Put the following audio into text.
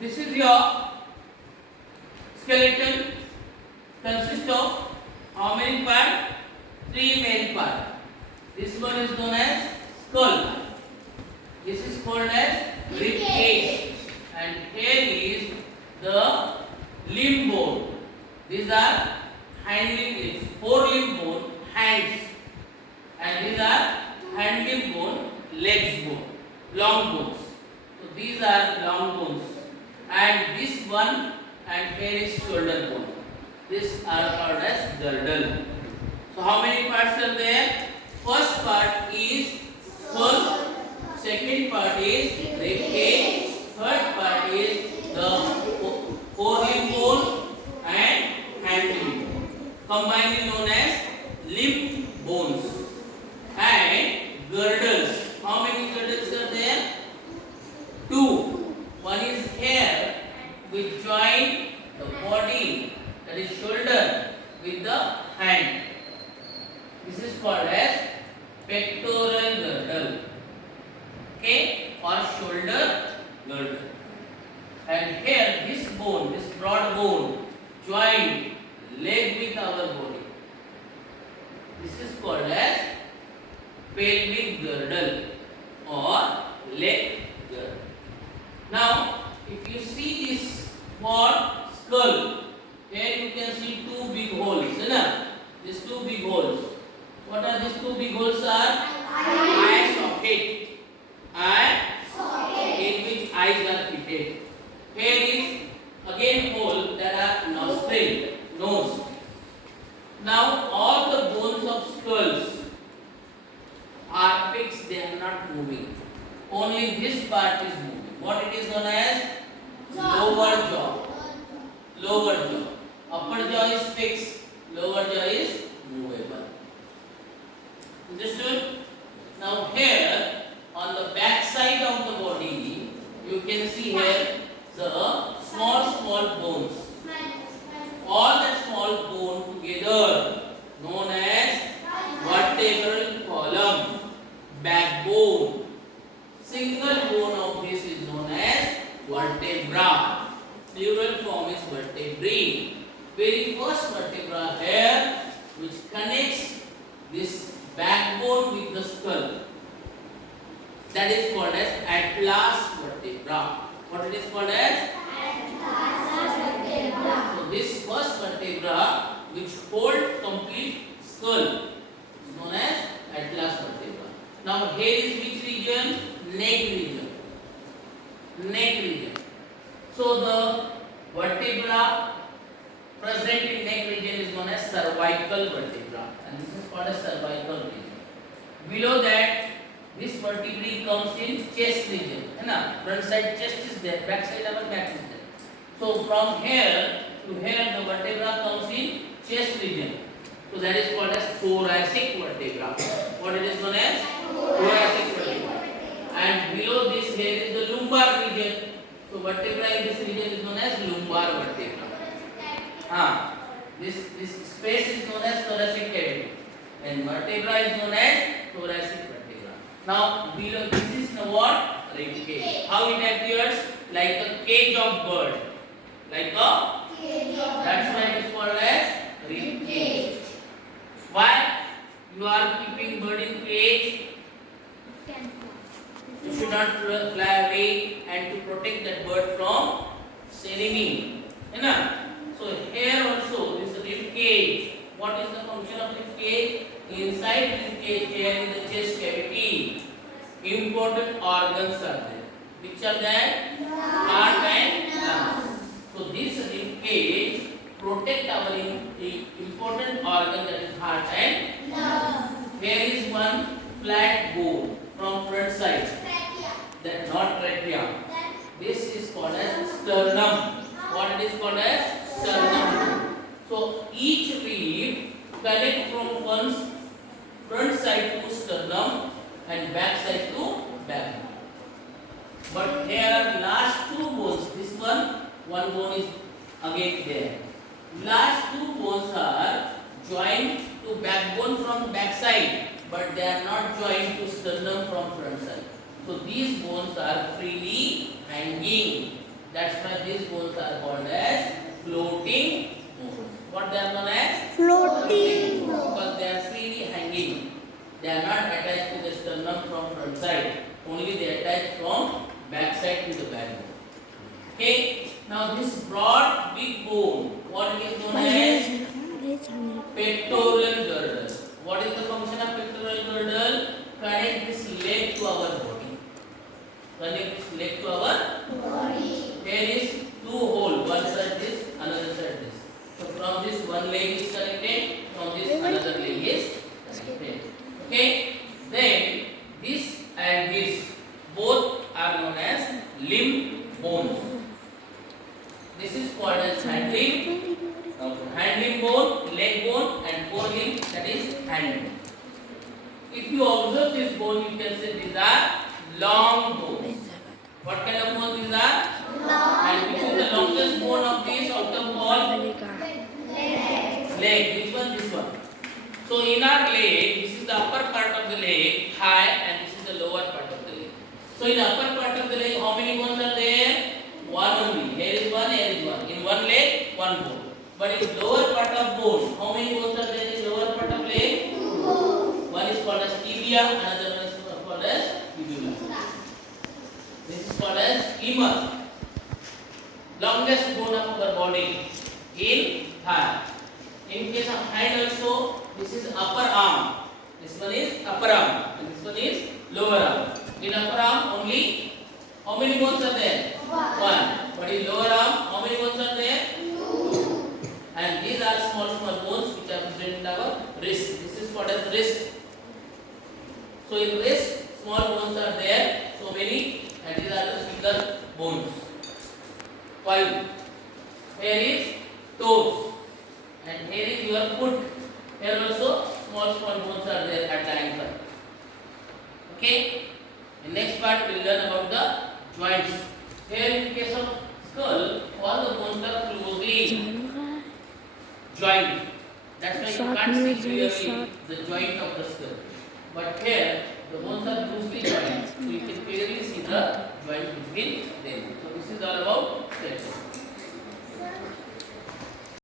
This is your skeleton. Consists of how many parts? 3 main parts. This one is known as skull. This is called as rib cage. And here is the limb bone. These are handling 4 limb bone, hands. And these are hand limb bone, legs bone, long bones. So these are long bones. And this one and here is shoulder bone. These are called as girdle. So how many parts are there? First part is skull. Second part is rib cage. Third part is the forelimb bone and hand limb bone. Combined known as limb bones. And girdles. How many girdles are there? 2. One is here which join the body, that is shoulder, with the hand. This is called as pectoral girdle, okay, or shoulder girdle. And here this bone, this broad bone, join leg with our body. This is called as pelvic girdle or leg girdle. Now, if you see this for skull, here you can see 2 big holes. These 2 big holes. What are these 2 big holes? Eye socket. Eye socket. In which eyes are fitted. Here is again hole that are nostril, nose. Now all the bones of skulls are fixed, they are not moving. Only this part is moving. What it is known as lower jaw. Lower jaw. Upper jaw is fixed, lower jaw is movable. Understood? Now here on the back side of the body, you can see here the small bones. All that small bone together known as vertebral column, backbone. Single bone of this is known as vertebra. Plural form is vertebrae. Very first vertebra here which connects this backbone with the skull. That is called as atlas vertebra. What it is called as? Atlas vertebra. So this first vertebra which hold complete skull is known as atlas vertebra. Now here is which region? Neck region. Neck region. So the vertebra present in neck region is known as cervical vertebra, and this is called as cervical region. Below that, this vertebrae comes in chest region. Front side chest is there, back side our back is there. So from here to here the vertebra comes in chest region. So that is called as thoracic vertebra. What it is known as? Thoracic vertebra. And below this here is the lumbar region. So vertebra in this region is known as lumbar vertebra. This space is known as thoracic cavity, and vertebra is known as thoracic vertebra. Now below this is what? Rib cage. How it appears? Like a cage of bird. Like a cage of bird. That's why it is called as rib cage. Why you are keeping bird in cage? You should not fly away and to protect that bird from enemy. So here also this rib cage. What is the function of rib cage? Inside rib cage here in the chest cavity, important organs are there. Which are there? Heart and lungs. So this rib cage protect our important organ, that is heart and lungs. Here is one flat bone from front side. That not trachea. This is called as sternum. What it is called as? Sternum. So each rib connect from one's front side to sternum and back side to back. But here are last 2 bones. This one bone is again there. Last 2 bones are joined to backbone from back side, but they are not joined to sternum from front side. So these bones are freely hanging. That's why these bones are called as floating bones. What they are known as? Floating. Because they are freely hanging. They are not attached to the sternum from front side. Only they attach from back side to the backbone. Okay. Now this broad big bone, what it is known as? Pectoral girdle. What is the function of pectoral girdle? Connect this leg to our body. Connect this leg to our body. Here is two holes. One side this, another side this. So from this one leg is connected. From this another leg is connected. Okay. Then this and this both are known as limb bones. This is called as hand limb bone, leg bone, and forelimb, that is hand bone. If you observe this bone, you can say these are long bones. What kind of bone these are? Long. And which is the longest bone of this out of all? Leg. Which one? This one. So in our leg, this is the upper part of the leg, high, and this is the lower part of the leg. So in the upper part of the leg, how many bones are there? One only. Here is one, here is one. In one leg, one bone. But in lower part of bone, how many bones are there in lower part of leg? One is called as tibia, another one is called as fibula. This is called as femur. Longest bone of our body in thigh. In case of hand also, this is upper arm. This one is upper arm, and this one is lower arm. In upper arm only, how many bones are there? One. But in lower arm, how many bones are there? And these are small bones which are present in our wrist. This is called as wrist. So in wrist, small bones are there, so many, and these are the finger bones. 5. Here is toes, and here is your foot. Here also small bones are there at the ankle. Okay. In next part we will learn about the joints. Here in case of skull, all the bones are closely joined. That's why you can't see clearly the joint of the skull. But here